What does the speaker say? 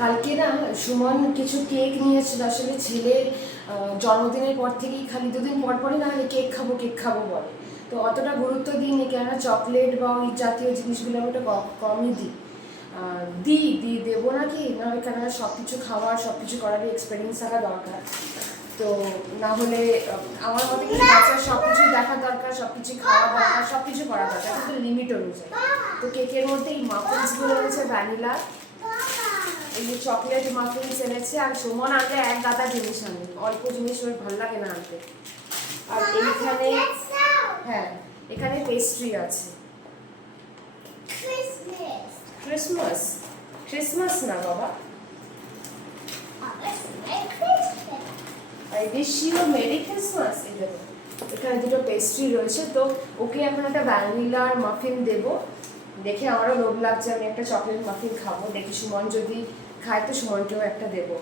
কালকে না সুমন কিছু কেক নিয়েছিল। আসলে ছেলে জন্মদিনের পর থেকেই খালি দুদিন পর পরই না হলে কেক খাবো বলে। তো অতটা গুরুত্ব দিইনি, কেননা চকলেট বা ওই জাতীয় জিনিসগুলো আমি ওটা কমই দিই। দেবো নাকি না হয়, কেননা সব কিছু খাওয়ার সব কিছু করারই এক্সপিরিয়েন্স থাকা দরকার। তো না হলে আমার মতে কি বাচ্চার সব কিছুই দেখা দরকার, সব কিছু খাওয়া দরকার, সব কিছু করা দরকার, কিন্তু লিমিট অনুযায়ী। তো কেকের মধ্যে এই মাফিন্সগুলো রয়েছে ভ্যানিলা, এই যে চকলেট মাফিনস এনেছে। আর সুমন আনলে এক গাদা জিনিস আনে, অল্প জিনিস ওর ভালো লাগে না আনতে। আর এইখানে হ্যাঁ, এখানে পেস্ট্রি আছে। ক্রিসমাস ক্রিসমাস না বাবা, I wish you merry Christmas. এই দেখো এখানে দুটো পেস্ট্রি রয়েছে। তো ওকে এখন একটা ভ্যানিলার মাফিন দেবো। দেখে আমারও লোভ লাগছে, আমি একটা চকলেট মাফিন খাবো। দেখি সুমন যদি খায় তো সুমনকেও একটা দেবো।